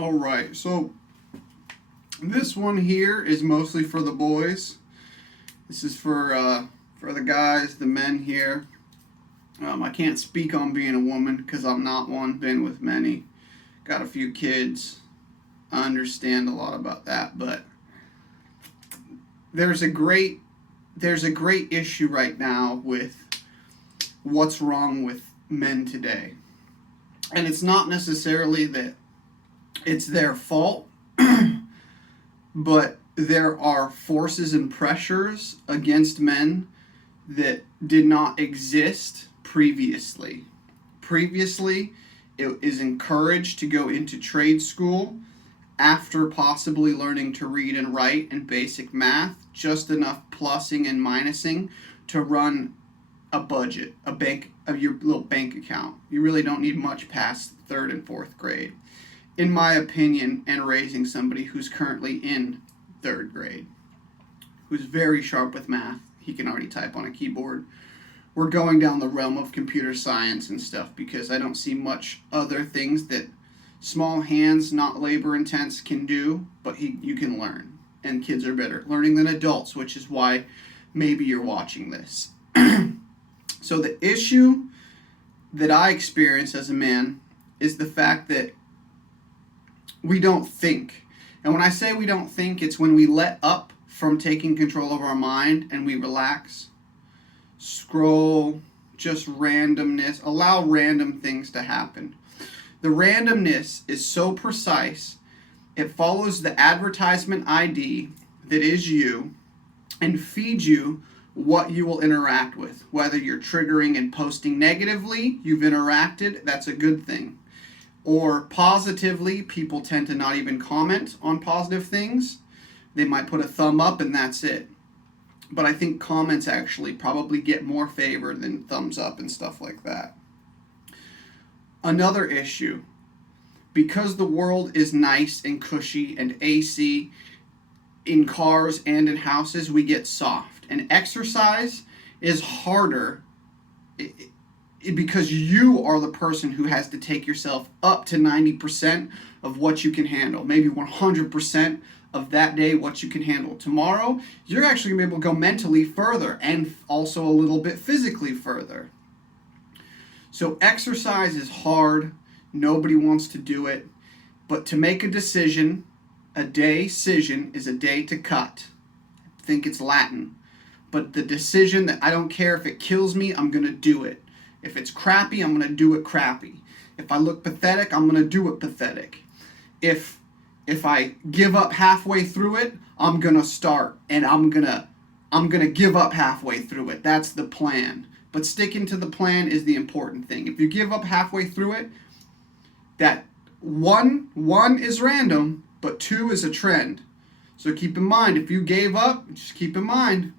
All right, so this one here is mostly for the boys. This is for the guys, the men here. I can't speak on being a woman because I'm not one. Been with many, got a few kids. I understand a lot about that, but there's a great issue right now with what's wrong with men today, and it's not necessarily that it's their fault, but there are forces and pressures against men that did not exist previously. Previously, it is encouraged to go into trade school after possibly learning to read and write and basic math, just enough plussing and minusing to run a budget, a bank, of your little bank account. You really don't need much past third and fourth grade, in my opinion, and raising somebody who's currently in third grade, who's very sharp with math. He can already type on a keyboard. We're going down the realm of computer science and stuff because I don't see much other things that small hands, not labor intense, can do, but you can learn. And kids are better at learning than adults, which is why maybe you're watching this. So the issue that I experience as a man is the fact that we don't think. And when I say we don't think, it's when we let up from taking control of our mind and we relax, scroll, just randomness, allow random things to happen. The randomness is so precise, it follows the advertisement ID that is you and feeds you what you will interact with. Whether you're triggering and posting negatively, you've interacted, that's a good thing. Or positively, people tend to not even comment on positive things. They might put a thumb up and that's it. But I think comments actually probably get more favor than thumbs up and stuff like that. Another issue, because the world is nice and cushy and AC in cars and in houses, we get soft. And exercise is harder because you are the person who has to take yourself up to 90% of what you can handle. Maybe 100% of that day what you can handle. Tomorrow, you're actually going to be able to go mentally further and also a little bit physically further. So exercise is hard. Nobody wants to do it. But to make a decision, a decision is a day to cut. I think it's Latin. But the decision that I don't care if it kills me, I'm going to do it. If it's crappy, I'm going to do it crappy. If I look pathetic, I'm going to do it pathetic. If I give up halfway through it, I'm going to start and I'm going to give up halfway through it. That's the plan. But sticking to the plan is the important thing. If you give up halfway through it, that one is random, but 2 is a trend. So keep in mind, if you gave up, just keep in mind,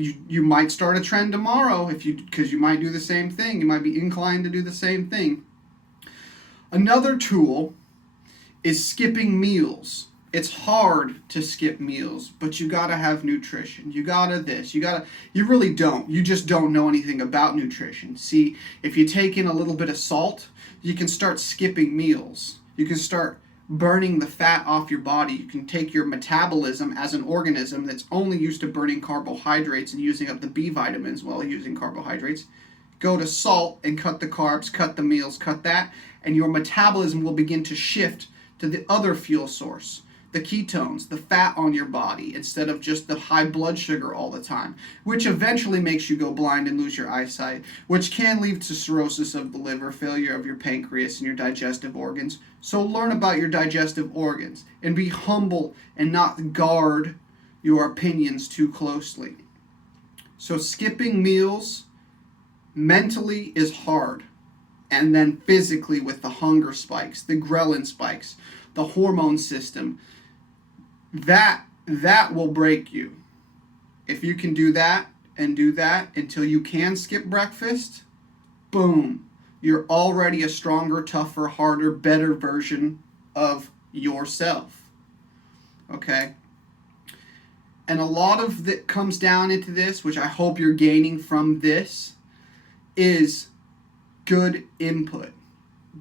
you might start a trend tomorrow because you might do the same thing. You might be inclined to do the same thing. Another tool is skipping meals. It's hard to skip meals, but you gotta have nutrition. You really don't. You just don't know anything about nutrition. See, if you take in a little bit of salt, you can start skipping meals. You can start burning the fat off your body. You can take your metabolism as an organism that's only used to burning carbohydrates and using up the B vitamins while using carbohydrates. Go to salt and cut the carbs, cut the meals, cut that, and your metabolism will begin to shift to the other fuel source, the ketones, the fat on your body, instead of just the high blood sugar all the time, which eventually makes you go blind and lose your eyesight, which can lead to cirrhosis of the liver, failure of your pancreas and your digestive organs. So learn about your digestive organs and be humble and not guard your opinions too closely. So skipping meals mentally is hard. And then physically with the hunger spikes, the ghrelin spikes, the hormone system, that will break you. If you can do that and do that until you can skip breakfast, boom, you're already a stronger, tougher, harder, better version of yourself. Okay? And a lot of that comes down into this, which I hope you're gaining from this, is good input.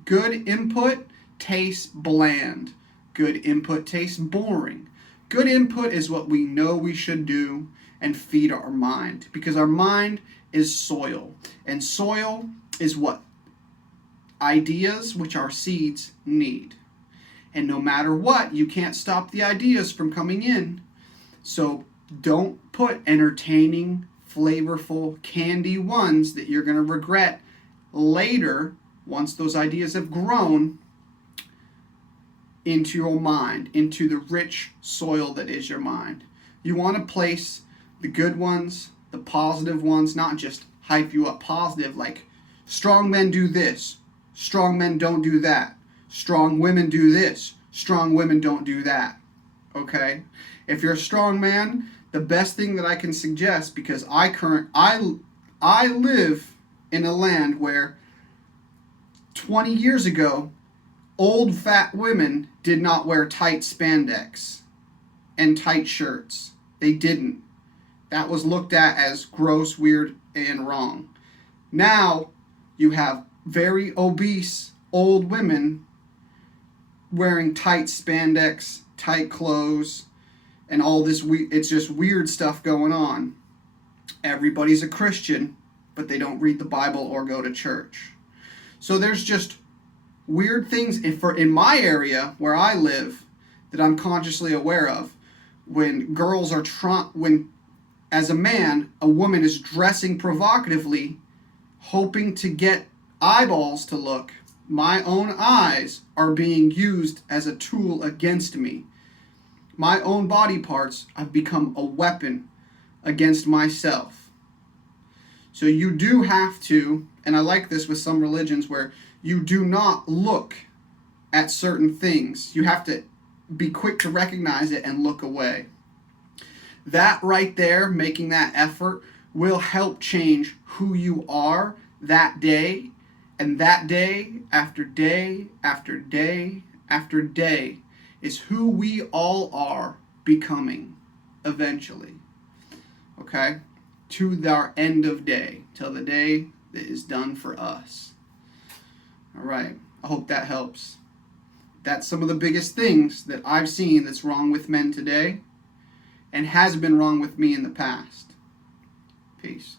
Good input tastes bland. Good input tastes boring. Good input is what we know we should do and feed our mind, because our mind is soil, and soil is what ideas, which are seeds, need. And no matter what, you can't stop the ideas from coming in. So don't put entertaining, flavorful, candy ones that you're going to regret later, once those ideas have grown, into your mind, into the rich soil that is your mind. You want to place the good ones, the positive ones, not just hype you up positive, like strong men do this, strong men don't do that, strong women do this, strong women don't do that. Okay? If you're a strong man, the best thing that I can suggest, because I live in a land where 20 years ago, old fat women did not wear tight spandex and tight shirts. They didn't. That was looked at as gross, weird, and wrong. Now you have very obese old women wearing tight spandex, tight clothes, and all this. It's just weird stuff going on. Everybody's a Christian, but they don't read the Bible or go to church. So there's just weird things in my area where I live that I'm consciously aware of. When girls are as a man, a woman is dressing provocatively, hoping to get eyeballs to look, my own eyes are being used as a tool against me. My own body parts have become a weapon against myself. So you do have to, and I like this with some religions, where you do not look at certain things. You have to be quick to recognize it and look away. That right there, making that effort, will help change who you are that day, and that day after day after day after day is who we all are becoming eventually. Okay? To our end of day, till the day that is done for us. All right, I hope that helps. That's some of the biggest things that I've seen that's wrong with men today and has been wrong with me in the past. Peace.